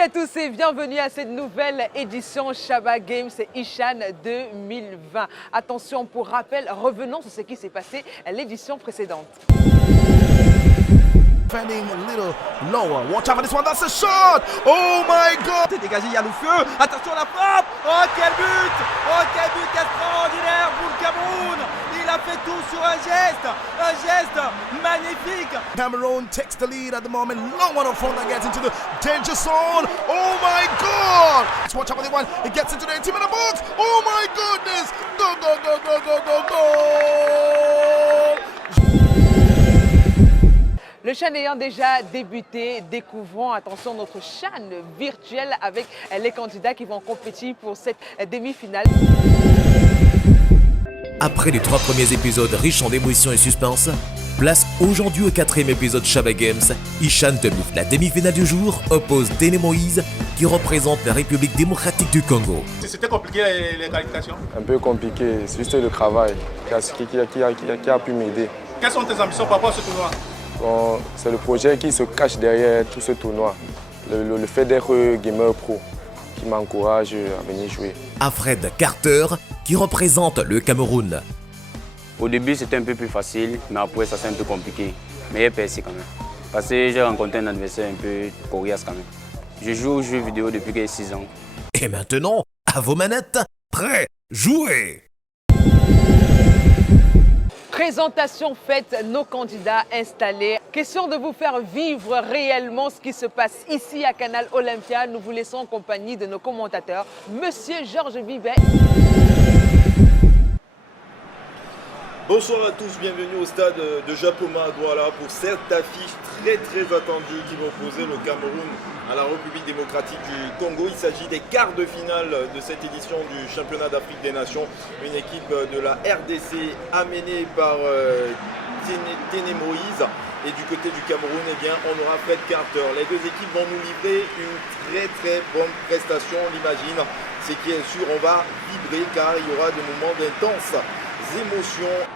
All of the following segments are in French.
à tous et bienvenue à cette nouvelle édition Chaba Games Ishan 2020. Attention, pour rappel, revenons sur ce qui s'est passé à l'édition précédente. Defending a little lower. Watch out for this one. That's a shot. Oh my God. C'est dégagé, il y a le feu. Attention la frappe. Oh quel but. Oh quel but extraordinaire pour le Cameroun. Il a fait tout sur un geste magnifique. Cameroon takes the lead at the moment. Long one up front that gets into the danger zone. Oh my God. Watch out for the one. It gets into the team in the box. Oh my goodness. Go, go, go, go, go, go, go. Le CHAN ayant déjà débuté, découvrons, attention, notre CHAN virtuel avec les candidats qui vont compétir pour cette demi-finale. Après les 3 premiers épisodes riches en émotions et suspense, place aujourd'hui au 4e épisode Chaba Games, Ishan 2000. La demi-finale du jour oppose Téné Moïse qui représente la République démocratique du Congo. C'était compliqué les qualifications? Un peu compliqué, c'est juste le travail qui a pu m'aider. Quelles sont tes ambitions par rapport à ce tournoi? Bon, c'est le projet qui se cache derrière tout ce tournoi. Le fait d'être gamer pro qui m'encourage à venir jouer. Alfred Carter qui représente le Cameroun. Au début c'était un peu plus facile, mais après ça c'est un peu compliqué. Mais j'ai percé quand même. Parce que j'ai rencontré un adversaire un peu coriace quand même. Je joue aux jeux vidéo depuis que j'ai 6 ans. Et maintenant, à vos manettes, prêts, jouez! Présentation faite, nos candidats installés. Question de vous faire vivre réellement ce qui se passe ici à Canal Olympia. Nous vous laissons en compagnie de nos commentateurs, Monsieur Georges Bibet. Bonsoir à tous, bienvenue au stade de Japoma à Douala pour cette affiche très attendue qui va opposer le Cameroun à la République démocratique du Congo. Il s'agit des quarts de finale de cette édition du championnat d'Afrique des Nations. Une équipe de la RDC amenée par Téné Moïse. Et du côté du Cameroun, eh bien, on aura Fred Carter. Les deux équipes vont nous livrer une très bonne prestation, on l'imagine. Ce qui est sûr, on va vibrer car il y aura des moments d'intenses émotions.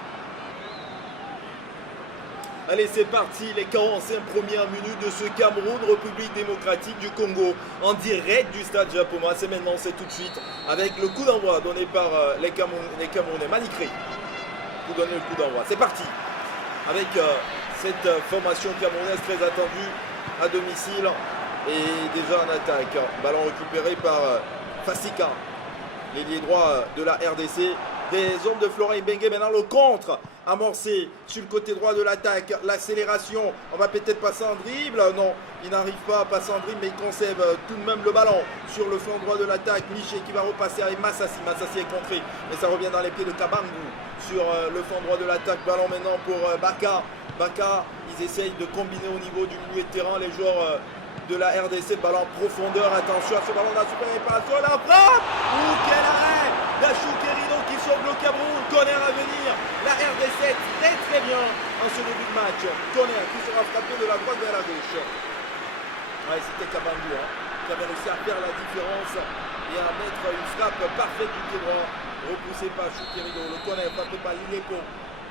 Allez, c'est parti, les 45 premières minutes de ce Cameroun, République démocratique du Congo, en direct du stade Japoma. C'est maintenant, c'est tout de suite, avec le coup d'envoi donné par les Camerounais. Manikri, pour donner le coup d'envoi. C'est parti, avec cette formation camerounaise très attendue à domicile. Et déjà en attaque, ballon récupéré par Fassika, l'ailier droit de la RDC. Des hommes de Florent Ibenge, maintenant le contre amorcé sur le côté droit de l'attaque, l'accélération, on va peut-être passer en dribble, non, il n'arrive pas à passer en dribble mais il conserve tout de même le ballon sur le flanc droit de l'attaque. Miché qui va repasser avec Massassi est contré, mais ça revient dans les pieds de Kabangou sur le flanc droit de l'attaque. Ballon maintenant pour Baka, ils essayent de combiner au niveau du milieu de terrain les joueurs de la RDC, ballon en profondeur, attention à ce ballon de la super réparation, la frappe, quel arrêt d'Achou Kerido qui sauve le Cameroun. Tonnerre à venir, la RDC très bien en ce début de match. Tonnerre qui sera frappé de la droite vers la gauche. Ouais, c'était Kabangou qui avait réussi à faire la différence et à mettre une frappe parfaite du pied droit, repoussé par Achou Kerido. Le Tonnerre frappé par Linepo.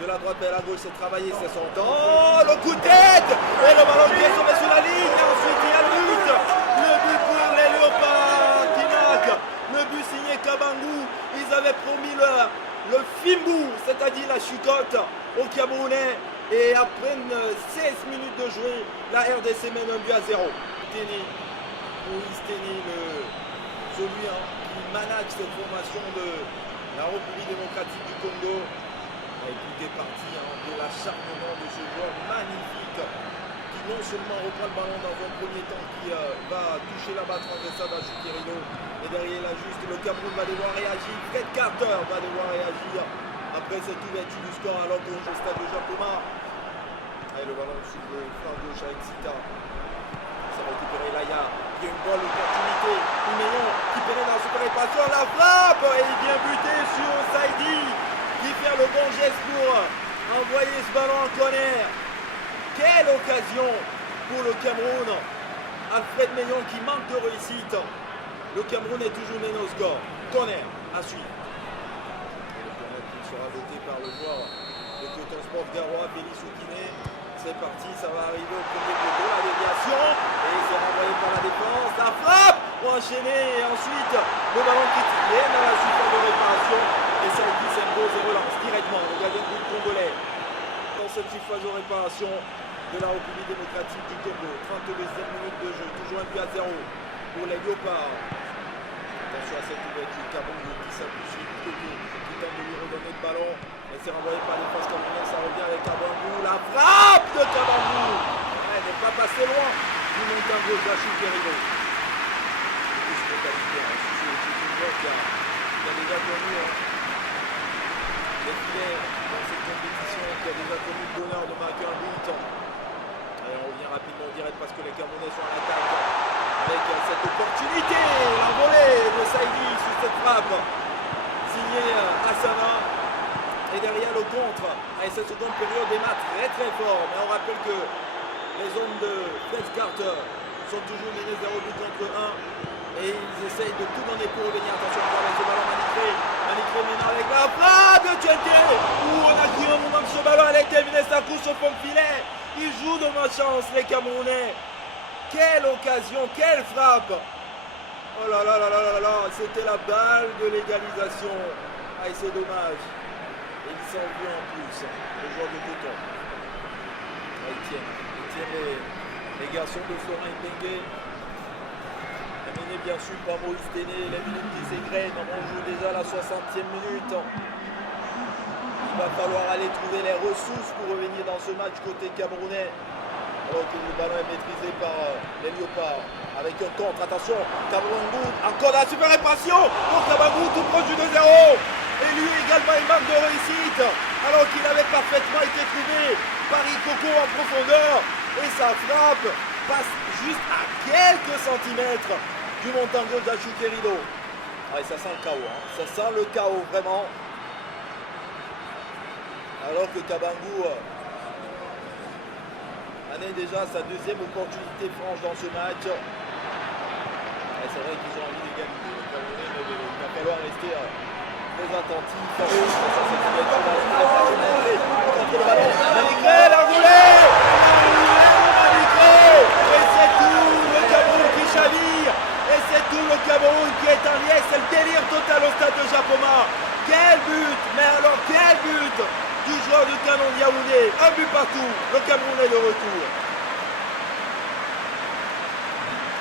De la droite vers la gauche, c'est travaillé, c'est son temps. Oh, le coup de tête! Et le ballon qui est tombé sur la ligne. Et ensuite, il y a le but. Le but pour les Léopards qui marquent. Le but signé Kabangou. Ils avaient promis le Fimbu, c'est-à-dire la chicotte aux Camerounais. Et après 16 minutes de jouer, la RDC mène un but à 0. Moïse Téné, celui qui manage cette formation de la République démocratique du Congo. Tout est parti de l'acharnement de ce joueur magnifique qui non seulement reprend le ballon dans un premier temps, qui va toucher la balle transversale d'Achou Kerido, et derrière là juste le Cameroun va devoir réagir. Fred Carter va devoir réagir après cette ouverture du score alors qu'on joue au stade de Japoma. Et le ballon sur le flanc gauche avec Sita. C'est récupéré là, il y a une bonne opportunité. Ouméon qui pénètre dans la super réparation, la frappe et il vient buter sur Saïdi qui fait le bon geste pour envoyer ce ballon en corner. Quelle occasion pour le Cameroun. Alfred Meillon qui manque de réussite. Le Cameroun est toujours mené au score. Corner à suivre. Et le corner qui sera voté par le joueur Le Coton Sport Garoua, Félix Oukiné. C'est parti, ça va arriver au premier poteau, la déviation. Et c'est renvoyé par la défense. La frappe pour enchaîner. Et ensuite, le ballon qui est dans la surface de réparation. Et ça dit s'impose et relance directement le gardien de but congolais. Dans cette surface de réparation de la République démocratique du Congo. 32e minute de jeu. Toujours un but à 0 pour les Léopards. Attention à cette ouverture. Kabongo qui s'appuie du côté. Qui tente de lui redonner le ballon. Et c'est renvoyé par les défense camerounaise. Ça revient avec Kabangou. La frappe de Kabangou. Elle n'est pas passée loin du Montango Zachi Kerigo. C'est une joueur qui a déjà connu les filets dans cette compétition, qui a déjà connu le bonheur de marquer un but. Allez, on revient rapidement en direct parce que les Camerounais sont en attaque avec cette opportunité. La volée de Saïdi sur cette frappe signée Asana. Et derrière le contre, et cette seconde période démarre très très fort. Mais on rappelle que les hommes de Fred Carter sont toujours menés 0 but contre 1. Et ils essayent de tout donner pour revenir. Attention encore avec ce ballon Manikré. Manikré maintenant avec la frappe de Tchenté. On a cru un moment que ce ballon allait terminer sa course au fond de filet. Ils jouent de malchance les Camerounais. Quelle occasion, quelle frappe. Oh là là là là là là. C'était la balle de l'égalisation. Ah, et c'est dommage. Et il s'en vient en plus, le joueur de Coton. Il tient les garçons de Florent Bengue. Amené bien sûr par Maurice Téné, les minutes qui s'égrènent. On joue déjà la 60e minute. Il va falloir aller trouver les ressources pour revenir dans ce match côté camerounais. Alors que le ballon est maîtrisé par les Léopards. Avec un contre, attention, Kabangou, encore la super réparation. Donc Kabangou tout proche du 2-0. Et lui également il manque de réussite. Alors qu'il avait parfaitement été trouvé par Ikoko en profondeur. Et sa frappe passe juste à quelques centimètres du Montango d'Achou Kerido. Ah, et ça sent le chaos, hein. Ça sent le chaos vraiment. Alors que Kabangou en est déjà à sa deuxième opportunité franche dans ce match. Et c'est vrai qu'ils ont envie d'égaliser le Camerounais, mais il va falloir rester très attentif. Contre le ballon, Manikré, la roulée, Manikré, et c'est tout le Cameroun qui chavire, et c'est tout le Cameroun qui est en liesse, c'est le délire total au stade de Japoma. Quel but, mais alors quel but du joueur de Canon Yaoundé, un but partout, le Cameroun est de retour.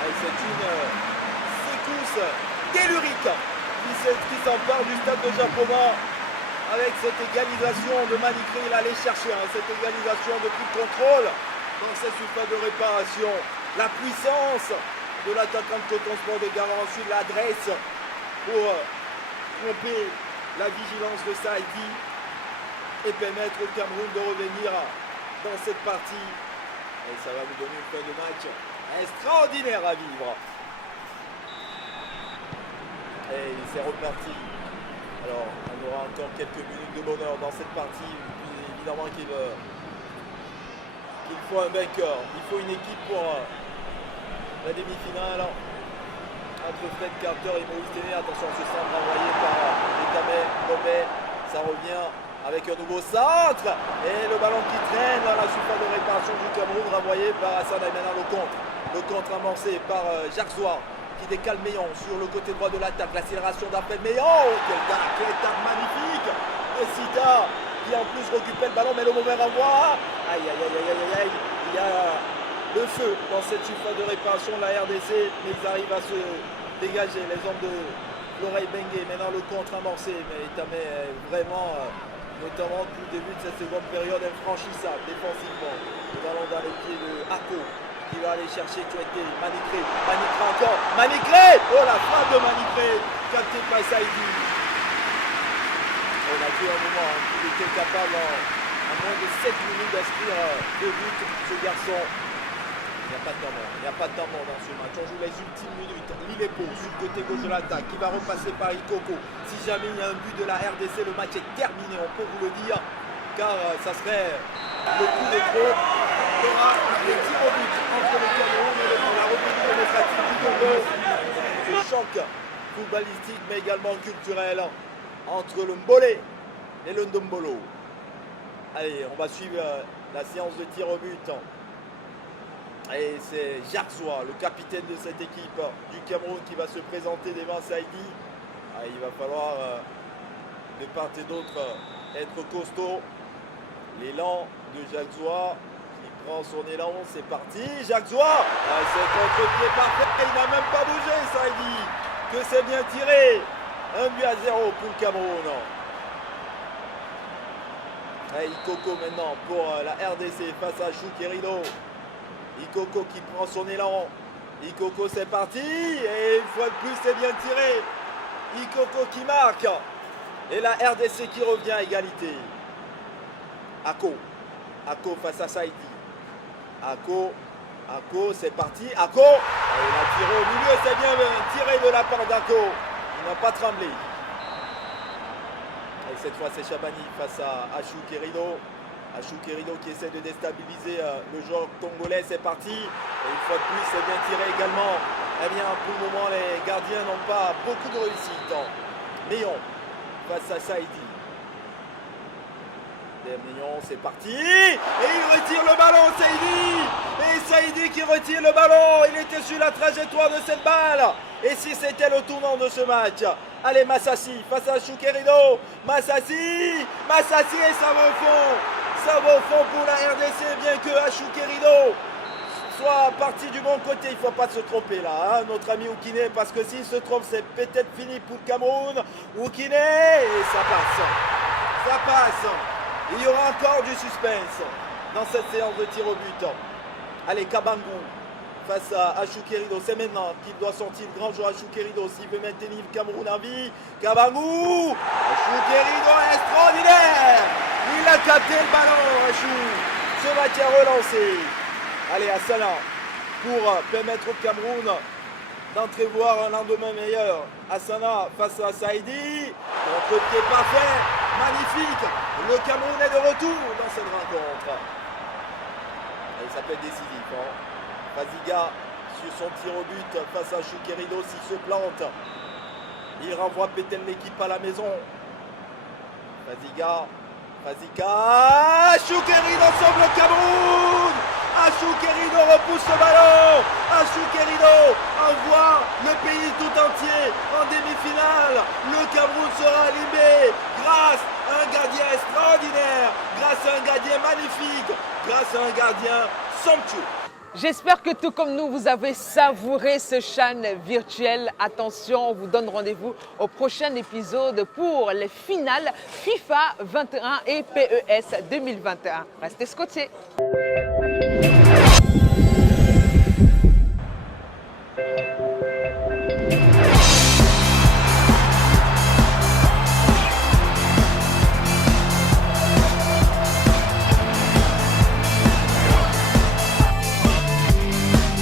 Et c'est une secousse tellurique qui s'empare du stade de Japoma avec cette égalisation de Manikré. Il allait chercher cette égalisation de coup de contrôle dans cette surface de réparation. La puissance de l'attaquant de Coton Sport de Garoua, ensuite l'adresse pour tromper la vigilance de Saïdi et permettre au Cameroun de revenir dans cette partie. Et ça va nous donner une fin de match extraordinaire à vivre. Et c'est reparti. Alors, on aura encore quelques minutes de bonheur dans cette partie. Puis, évidemment qu'il faut un vainqueur. Il faut une équipe pour la demi-finale. Entre Fred Carter et Maurice Téné. Attention, ce centre envoyé par Etame Gomez. Ça revient avec un nouveau centre. Et le ballon qui traîne dans la surface de réparation du Cameroun, renvoyé par Hassan. Et maintenant le contre. Le contre amorcé par Jacques Zoir, qui décale Meillon sur le côté droit de l'attaque. L'accélération d'après Meillon. Oh, quel tacle magnifique. Et Sita qui en plus récupère le ballon, mais le mauvais renvoi. Aïe, aïe, aïe, aïe, aïe, aïe. Il y a le feu dans cette surface de réparation de la RDC, mais ils arrivent à se dégager. Les hommes de Florent Bengue. Maintenant le contre amorcé, mais Etame est vraiment, notamment depuis le début de cette seconde période, infranchissable défensivement. Le ballon dans les pieds de Ako, qui va aller chercher Tchoueté, Manikré encore, Manikré. Oh, la frappe de Manikré, capté par Saïdi. On a vu un moment qu'il était capable en moins de 7 minutes d'inscrire 2 buts, ce garçon. Il n'y a pas de temps mort, il n'y a pas de temps mort dans ce match. On joue les ultimes minutes. Lilepo sur le côté gauche de l'attaque qui va repasser par Ikoko. Si jamais il y a un but de la RDC, le match est terminé, on peut vous le dire, car ça serait le coup de trop. Il y aura les tirs au but entre le Cameroun et la République démocratique du Congo. Ce choc footballistique mais également culturel entre le Mbolé et le Ndombolo. Allez, on va suivre la séance de tir au but. Et c'est Jacques Zoua, le capitaine de cette équipe du Cameroun, qui va se présenter devant Saïdi. Il va falloir de part et d'autre être costaud. L'élan de Jacques Zoua qui prend son élan, c'est parti. Jacques Zoua, c'est contre-pied parfait, il n'a même pas bougé, Saïdi. Que c'est bien tiré. 1-0 pour le Cameroun. Ikoko maintenant pour la RDC face à Choukerido. Ikoko qui prend son élan. Ikoko, c'est parti. Et une fois de plus, c'est bien tiré. Ikoko qui marque. Et la RDC qui revient à égalité. Ako face à Saïdi. Ako, c'est parti. Ako, il a tiré au milieu, c'est bien tiré de la part d'Ako. Il n'a pas tremblé. Et cette fois, c'est Chabani face à Achou Kerido. Achou Kerido qui essaie de déstabiliser le joueur congolais. C'est parti. Et une fois de plus, c'est bien tiré également. Eh bien, pour le moment, les gardiens n'ont pas beaucoup de réussite. Léon face à Saïdi. Mignon, c'est parti. Et il retire le ballon, Saïdi. Et Saïdi qui retire le ballon. Il était sur la trajectoire de cette balle. Et si c'était le tournant de ce match. Allez, Massassi face à Choukerido. Massassi et ça va au fond. Ça va au fond pour la RDC, bien que Choukerido soit parti du bon côté. Il ne faut pas se tromper là, hein, notre ami Oukine, parce que s'il se trompe, c'est peut-être fini pour le Cameroun. Oukine, et ça passe. Ça passe. Il y aura encore du suspense dans cette séance de tir au but. Allez, Kabangou face à Choukerido. C'est maintenant qu'il doit sortir le grand joueur Choukerido s'il veut maintenir le Cameroun en vie. Kabangou, Choukerido extraordinaire. Il a capté le ballon, Chou. Ce match est relancé. Allez, Hassana pour permettre au Cameroun d'entrevoir un lendemain meilleur. Hassana face à Saïdi. Contre-pied parfait. Magnifique. Le Cameroun est de retour dans cette rencontre. Et ça peut être décisif. Hein. Faziga sur son tir au but face à Choukerido s'il se plante. Il renvoie peut-être l'équipe à la maison. Faziga. Choukerido sauve le Cameroun. Choukerido repousse le ballon. Choukerido envoie le pays tout entier en demi-finale. Le Cameroun sera éliminé grâce à un gardien extraordinaire, grâce à un gardien magnifique, grâce à un gardien somptueux. J'espère que tout comme nous, vous avez savouré ce CHAN virtuel. Attention, on vous donne rendez-vous au prochain épisode pour les finales FIFA 21 et PES 2021. Restez scotchés.